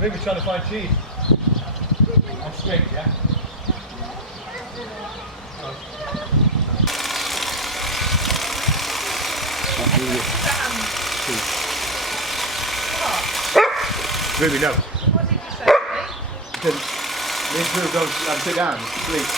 Maybe trying to find cheese. On string, yeah? Ruby, no. What did you say? Me and Drew go and sit down, please.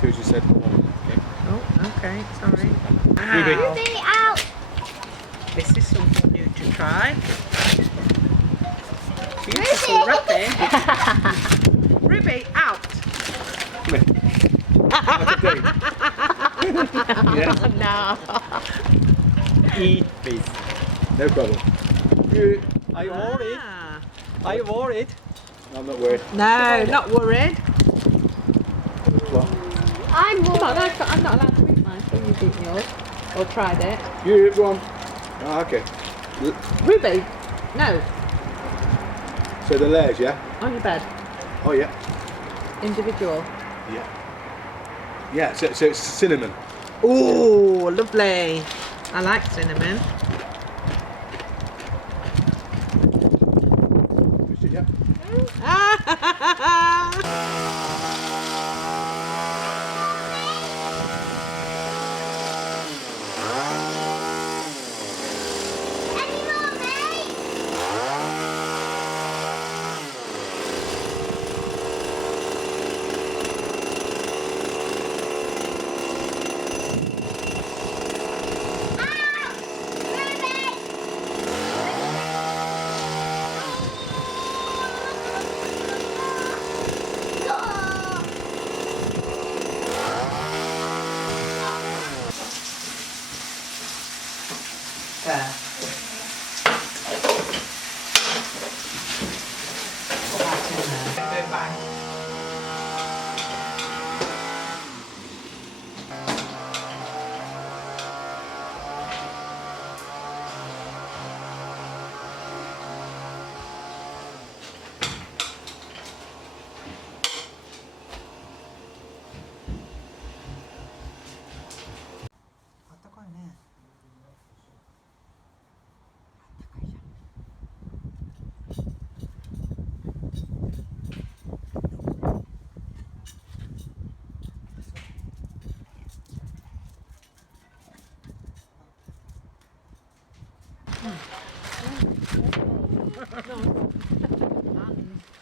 Tuesday said okay. Oh, okay, sorry. Ruby. Wow. Ruby out. This is something new to try. Beautiful wrapping. Ruby, out. Come here. Like a date. Yeah. No. Eat, please. No problem. Are you worried? Ah. Are you worried? I'm not worried. No, not worried. What? I'm I'm worried. not allowed to eat mine, so you've eaten yours. Or tried it. You eat one. Ah, okay. Ruby, no, So the layers, yeah? on your bed. Oh, yeah. Individual. Yeah. Yeah, so it's cinnamon. Oh, lovely. I like cinnamon. Yeah. Any more, mate? There. Put that in there. Go back.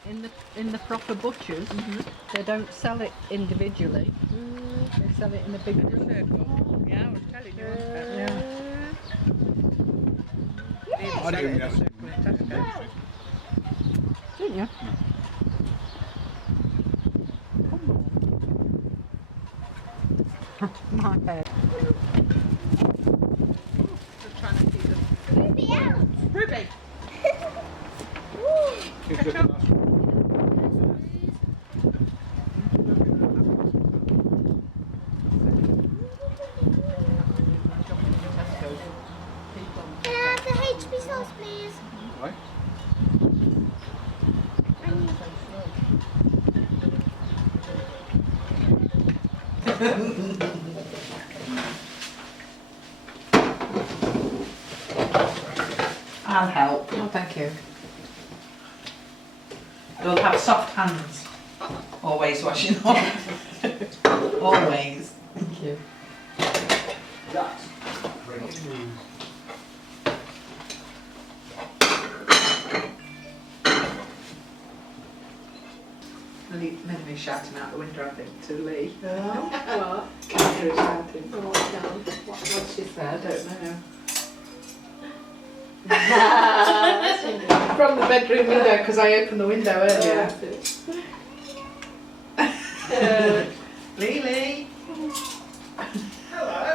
And in the proper butchers, they don't sell it individually. They sell it in a big circle. Yeah, I was telling you. Yeah. I didn't know. Didn't you? My head. Just trying to keep them. Ruby out. Ruby! Can I have the HP sauce, please? Right. I'll help. Oh, thank you. You'll have soft hands. Always washing off. Always. Thank you. Maybe shouting out the window, I think, to Lee. What? Catherine shouting. Oh, no. What she said, I don't know. From the bedroom window, because I opened the window earlier. Lee. Hello.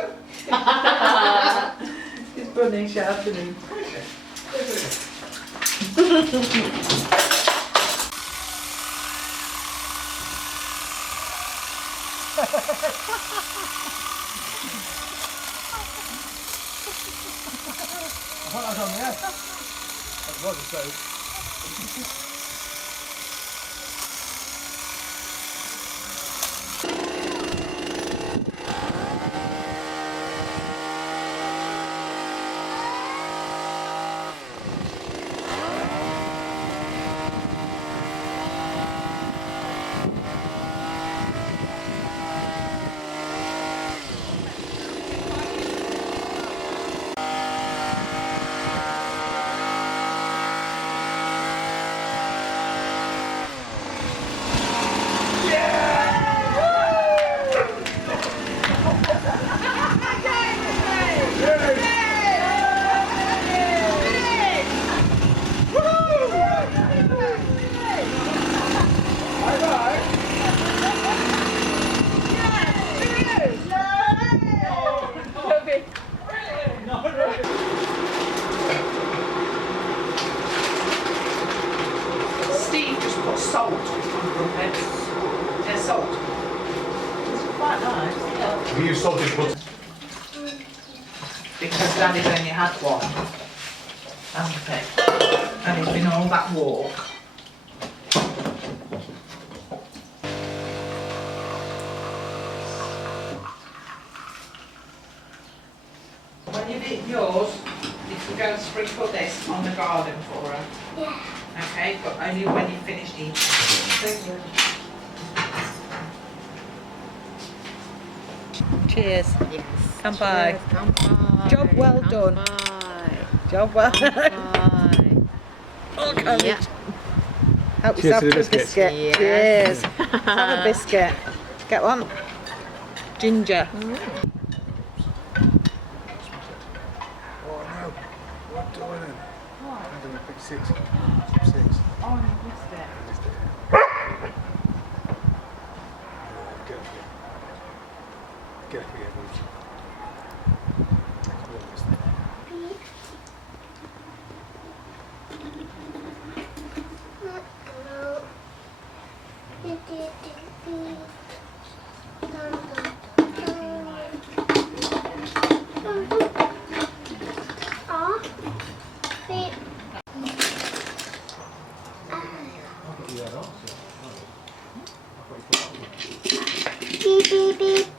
He's running, shouting him. I thought that was on the air. That was a soap. Steve just put salt on the crumpets. Yeah, salt. It's quite nice. We use salted butter. Because Daddy's only had one. Hasn't he? And he's been on all that walk. When you've eaten yours, you can go and sprinkle this on the garden for her. Yeah. Okay, but only when you've finished eating. Cheers. Yes. Kanpai. Cheers, kanpai. Job well done. Kanpai. Job well done. Kanpai. Oh, God. Yeah. Help Cheers yourself to the to a biscuits. biscuit. Yes. Cheers. Have a biscuit. Get one. Ginger. Oh no, what doing it? I'm doing a big six. Oh, you missed it. Get up again, please. Beep beep beep.